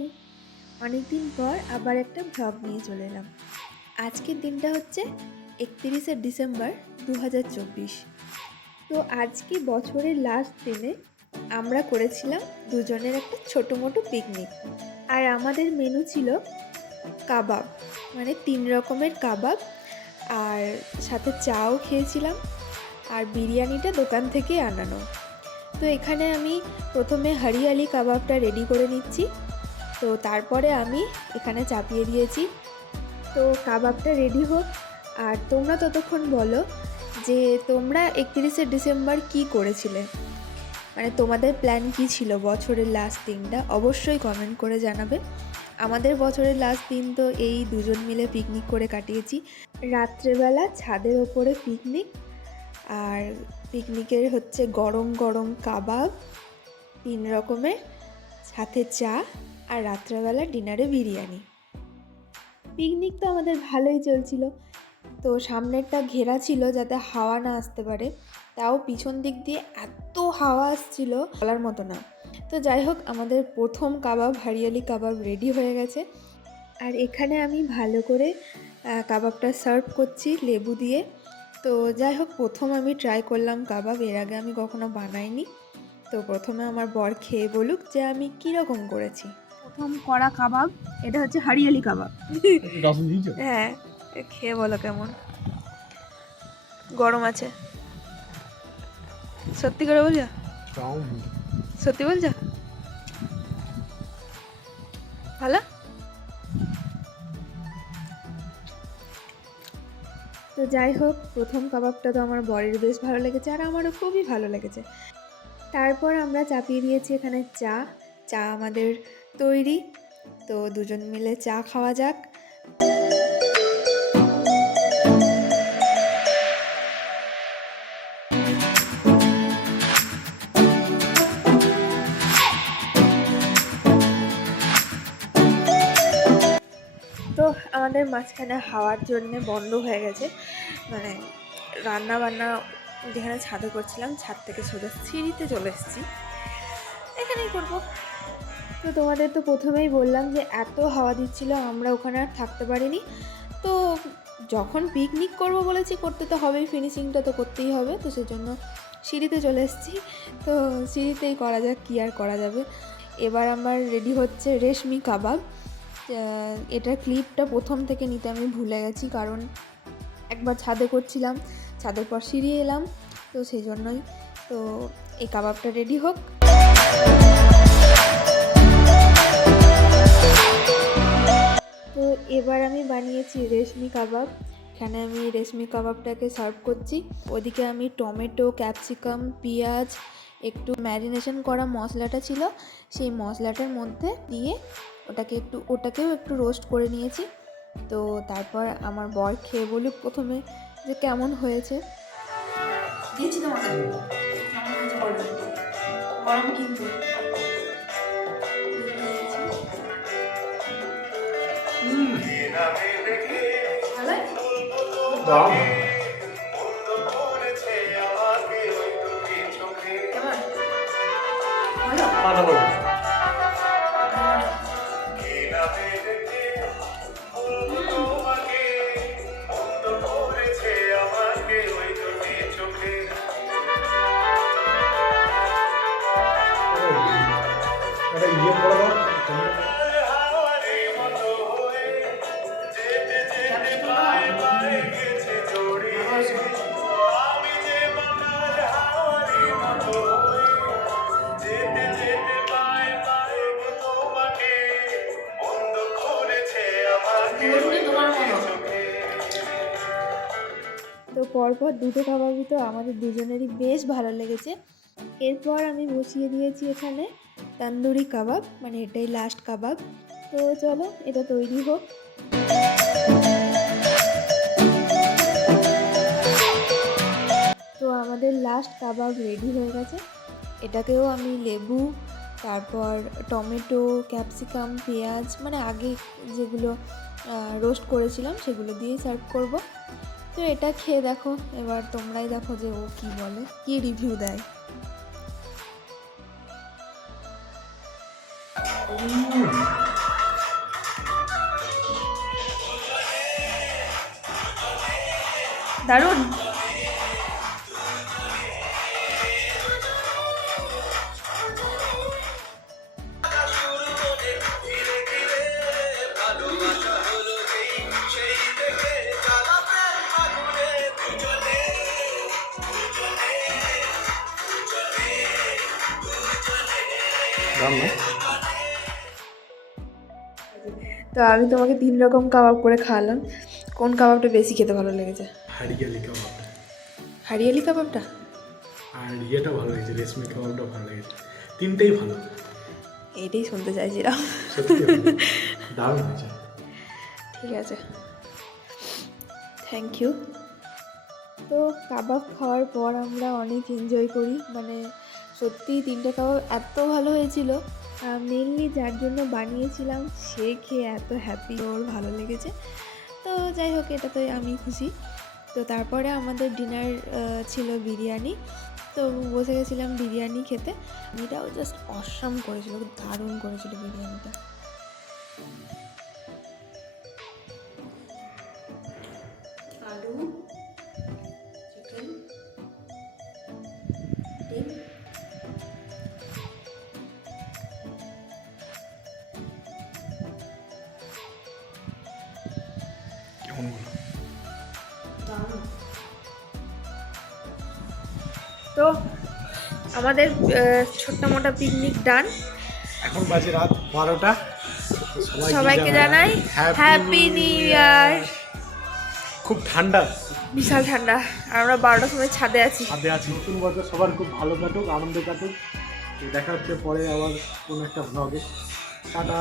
High, অনেকদিন পর আবার একটা ভ্লগ নিয়ে চলে এলাম। আজকের দিনটা হচ্ছে 31শে ডিসেম্বর 2024। তো আজকে বছরের লাস্ট দিনে আমরা করেছিলাম দুজনের একটা ছোটো মোটো পিকনিক। আর আমাদের মেনু ছিল কাবাব, মানে 3 রকমের কাবাব, আর সাথে চাও খেয়েছিলাম, আর বিরিয়ানিটা দোকান থেকে আনানো। তো এখানে আমি প্রথমে হরিয়ালি কাবাবটা রেডি করে নিচ্ছি। তো তারপরে আমি এখানে চাপিয়ে দিয়েছি। তো কাবাবটা রেডি হোক, আর তোমরা ততক্ষণ বলো যে তোমরা 31শে ডিসেম্বর কি করেছিলে, মানে তোমাদের প্ল্যান কি ছিল বছরের লাস্ট দিনটা, অবশ্যই কমেন্ট করে জানাবে। আমাদের বছরের লাস্ট দিন তো এই দুজন মিলে পিকনিক করে কাটিয়েছি। রাত্রেবেলা ছাদের ওপরে পিকনিক, আর পিকনিকের হচ্ছে গরম গরম কাবাব 3 রকমের, সাথে চা, আর রাত্রেবেলা ডিনারে বিরিয়ানি। পিকনিক তো আমাদের ভালোই চলছিল। তো সামনেরটা ঘেরা ছিল যাতে হাওয়া না আসতে পারে, তাও পিছন দিক দিয়ে এত হাওয়া আসছিল বলার মতো না। তো যাই হোক, আমাদের প্রথম কাবাব হরিয়ালি কাবাব রেডি হয়ে গেছে। আর এখানে আমি ভালো করে কাবাবটা সার্ভ করছি লেবু দিয়ে। তো যাই হোক, প্রথম আমি ট্রাই করলাম কাবাব, এর আগে আমি কখনো বানাইনি। তো প্রথমে আমার বর খেয়ে বলুক যে আমি কীরকম করেছি। প্রথম করা কাবাব, এটা হচ্ছে হরিয়ালি কাবাব। হ্যাঁ, খেয়ে বলো কেমন। গরম আছে? সত্যি করে বলছো? সত্যি বলছো? ভালো? তো যাই হোক, প্রথম কাবাবটা তো আমার বরের বেশ ভালো লেগেছে, আর আমারও খুবই ভালো লেগেছে। তারপর আমরা চাপিয়ে দিয়েছি এখানে চা। চা আমাদের তৈরি, তো দুজন মিলে চা খাওয়া যাক। তো আমাদের মাঝখানে হাওয়ার জন্যে বন্ধ হয়ে গেছে, মানে রান্না বান্না যেখানে ছাদে করছিলাম, ছাদ থেকে সোজা সিঁড়িতে চলে এসেছি, এখানেই করবো। তো তোমাদের তো প্রথমেই বললাম যে এত হাওয়া দিচ্ছিল, আমরা ওখানে আর থাকতে পারিনি। তো যখন পিকনিক করব বলেছি, করতে তো হবেই, ফিনিশিংটা তো করতেই হবে, তো সেজন্য সিঁড়িতে চলে এসেছি। তো সিঁড়িতেই করা যাক, কী আর করা যাবে। এবার আমার রেডি হচ্ছে রেশমি কাবাব। এটার ক্লিপটা প্রথম থেকে নিতে আমি ভুলে গেছি, কারণ একবার ছাদে করছিলাম, ছাদের পর সিঁড়ি এলাম, তো সেই জন্যই। তো এই কাবাবটা রেডি হোক। তো এবার আমি বানিয়েছি রেশমি কাবাব। এখানে আমি রেশমি কাবাবটাকে সার্ভ করছি। ওদিকে আমি টমেটো, ক্যাপসিকাম, পেঁয়াজ, একটু ম্যারিনেশন করা মশলাটা ছিল, সেই মশলাটার মধ্যে দিয়ে ওটাকেও একটু রোস্ট করে নিয়েছি। তো তারপর আমার বর খেয়ে বলুক প্রথমে যে কেমন হয়েছে। দিয়েছি তোমাকে গরম কিন্তু তো পরপর দুটো কাবাবই তো আমাদের দুজনেরই বেশ ভালো লেগেছে। এরপর আমি বসিয়ে দিয়েছি এখানে তন্দুরি কাবাব, মানে এটাই লাস্ট কাবাব। তো চলো এটা তৈরি হোক। তো আমাদের লাস্ট কাবাব রেডি হয়ে গেছে। এটাকেও আমি লেবু, তারপর টমেটো, ক্যাপসিকাম, পেঁয়াজ, মানে আগে যেগুলো রোস্ট করেছিলাম সেগুলো দিয়েই সার্ভ করব। তো এটা খেয়ে দেখো, এবার তোমরাই দেখো যে ও কি বলে, কি রিভিউ দেয়। দারুণ। তো আমি তোমাকে 3 রকম কাবাব করে খাওয়ালাম, কোন কাবাবটা বেশি খেতে ভালো লেগেছে? হারিয়ালি কাবাবটা। হারিয়ালি কাবাবটা। আর ইয়েটা ভালো লেগেছে, রেশমি কাবাবটা ভালো লেগেছে। তিনটেই ভালো। এটাই শুনতে চাইছিলাম। সত্যি দারুণ হয়েছে। ঠিক আছে, থ্যাংক ইউ। তো কাবাব খাওয়ার পর আমরা অনেক এনজয় করি, মানে সত্যিই 3টে কাবাব এত ভালো হয়েছিল। মেনলি যার জন্য বানিয়েছিলাম সে খেয়ে এত হ্যাপি, ওর ভালো লেগেছে। তো যাই হোক, এটাতে আমি খুশি। তো তারপরে আমাদের ডিনার ছিল বিরিয়ানি। তো বসে গেছিলাম বিরিয়ানি খেতে। এটাও জাস্ট অসাম করেছিল, দারুণ করেছিল বিরিয়ানিটা। আলু, চিকেন, ডিম, কেমন বলো? তো আমাদের ছোট্ট মোটা পিকনিক ডান। এখন বাজে রাত 12টা। সবাইকে জানাই হ্যাপি নিউ ইয়ার। খুব ঠান্ডা, বিশাল ঠান্ডা, আর আমরা 12টার সময় ছাদে আছি। ছাদে আছি। নতুন বছর সবার খুব ভালো কাটুক, আনন্দ কাটুক। দেখা হচ্ছে পরে আবার কোনো একটা ভ্লগে। টাটা।